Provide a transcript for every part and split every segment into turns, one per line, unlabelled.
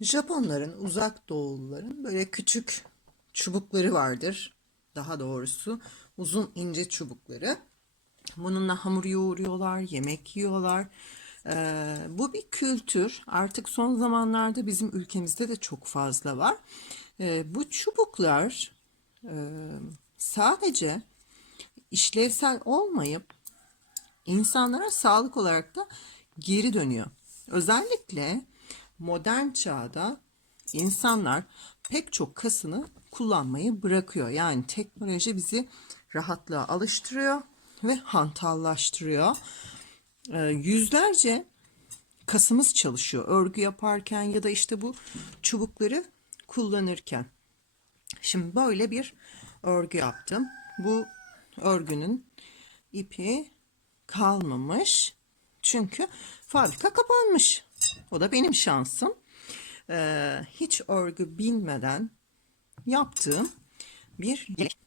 Japonların, uzak doğuluların böyle küçük çubukları vardır. Daha doğrusu uzun ince çubukları. Bununla hamur yoğuruyorlar, yemek yiyorlar. Ee, bu bir kültür. Artık son zamanlarda bizim ülkemizde de çok fazla var. Ee, bu çubuklar e, sadece işlevsel olmayıp insanlara sağlık olarak da geri dönüyor. Özellikle modern çağda insanlar pek çok kasını kullanmayı bırakıyor. Yani teknoloji bizi rahatlığa alıştırıyor ve hantallaştırıyor. Ee, yüzlerce kasımız çalışıyor örgü yaparken ya da işte bu çubukları kullanırken. Şimdi böyle bir örgü yaptım. Bu örgünün ipi kalmamış. Çünkü fabrika kapanmış. O da benim şansım. Ee, hiç örgü bilmeden yaptığım bir yelek.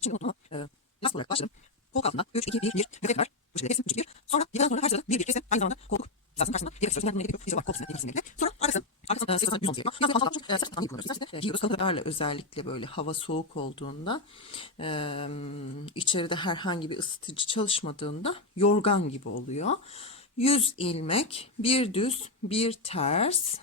Şimdi onu e, lastik olarak başladım. Kol altında 3, 2, 1, 1 ve tekrar bu şekilde kesim 3, 2, 1. Sonra birden sonra her sırada 1, 1 kesim aynı zamanda koluk hizasının karşısında yelek kesiyoruz. Yani bunun bir var kol hizasının kesinlikle. Sonra arkasını, arkasını e, düz olması gerekiyor. Yalnız bir altı sırttan kullanıyoruz. Sırasında giyiyoruz. Kalıplarla özellikle böyle hava soğuk olduğunda e, içeride herhangi bir ısıtıcı çalışmadığında yorgan gibi oluyor. 100 ilmek, bir düz, bir ters.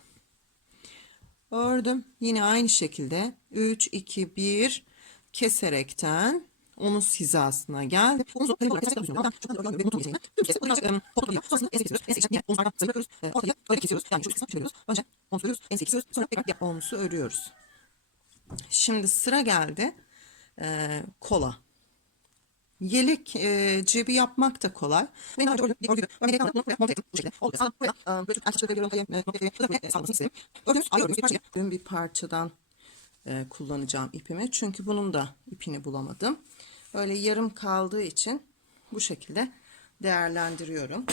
Ördüm. Yine aynı şekilde 3, 2, 1 keserekten omuz hizasına geldi. E. Önce omuz yap, omuzu örüyoruz. Şimdi sıra geldi e, kola. Yelek e, cebi yapmak da kolay. Ben önce öyle bir örgü örneğin bunu buraya monte ettim bu şekilde. Oldu. Sağ buraya e, böyle erkek çocukları veriyorum kalem monte ettim. Bu da buraya sağlamasını istedim. Ördüğümüz ayrı ördüğümüz bir parçayı. Dün bir parçadan e, kullanacağım ipimi. Çünkü bunun da ipini bulamadım. Öyle yarım kaldığı için bu şekilde değerlendiriyorum.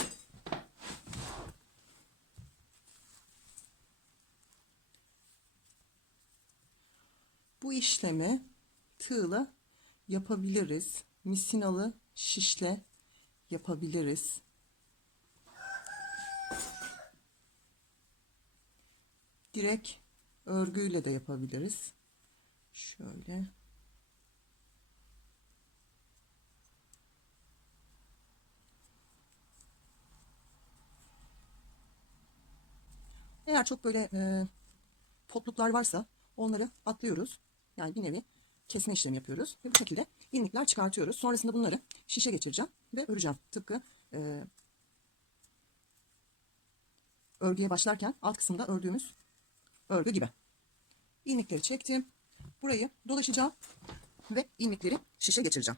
Bu işlemi tığla yapabiliriz. Misinalı şişle yapabiliriz. Direkt örgüyle de yapabiliriz. Şöyle. Eğer çok böyle e, potluklar varsa onları atlıyoruz. Yani bir nevi kesme işlemi yapıyoruz. Ve bu şekilde ilmekler çıkartıyoruz. Sonrasında bunları şişe geçireceğim ve öreceğim. Tıpkı e, örgüye başlarken alt kısımda ördüğümüz örgü gibi. İlmekleri çektim. Burayı dolaşacağım ve ilmekleri şişe geçireceğim.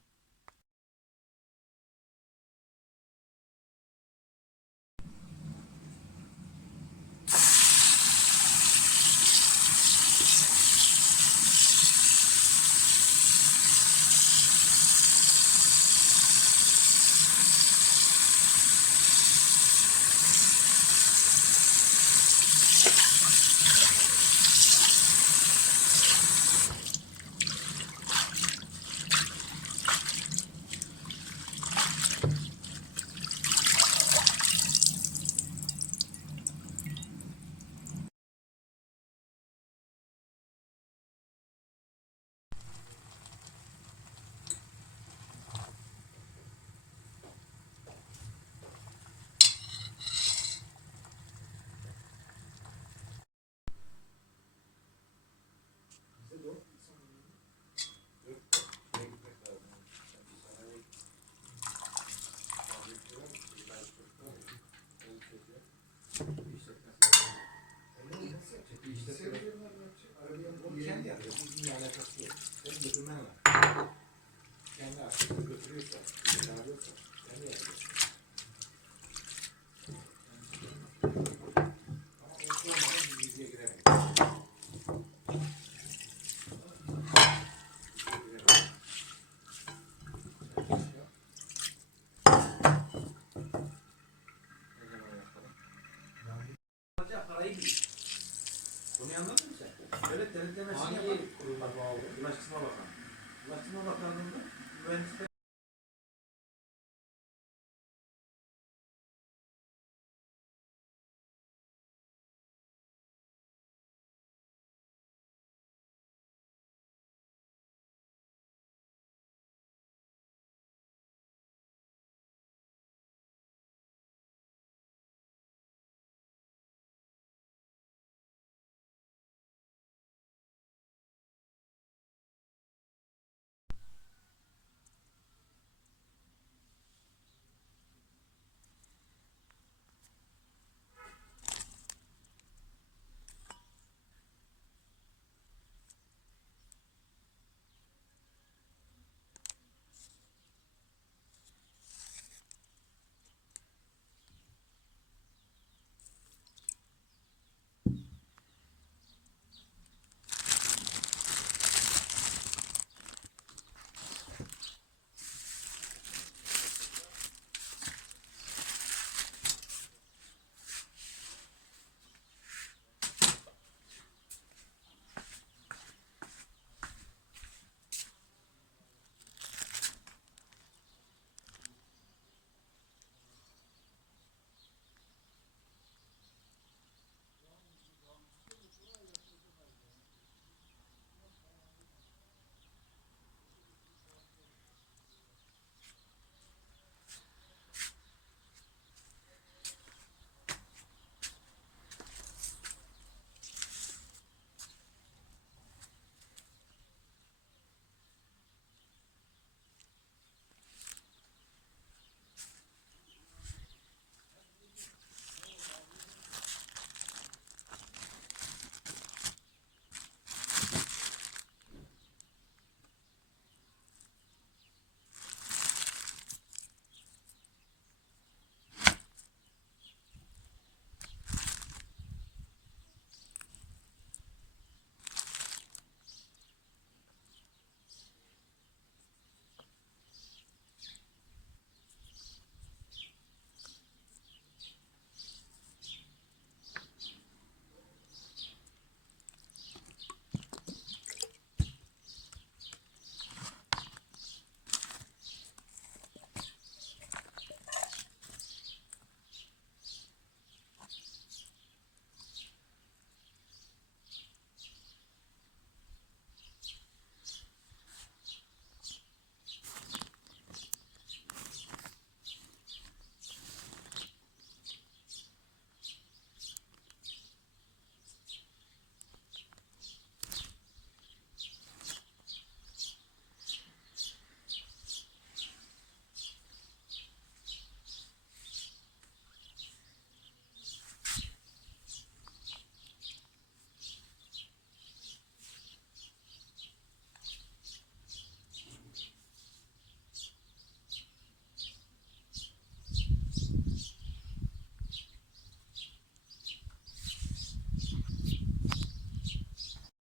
Kendi yapıyor. Bizimle alakası yok. Senin götürmen var. Kendi arkasına götürüyorsa, bir çağırıyorsa, kendi yapıyor. Bunu anladın mı sen?
Devlet denetlemesini
yapan.
Hangi
kurumda bağlı?
Ulaştırma Bakanı.
Ulaştırma Bakanlığı'nda mühendisler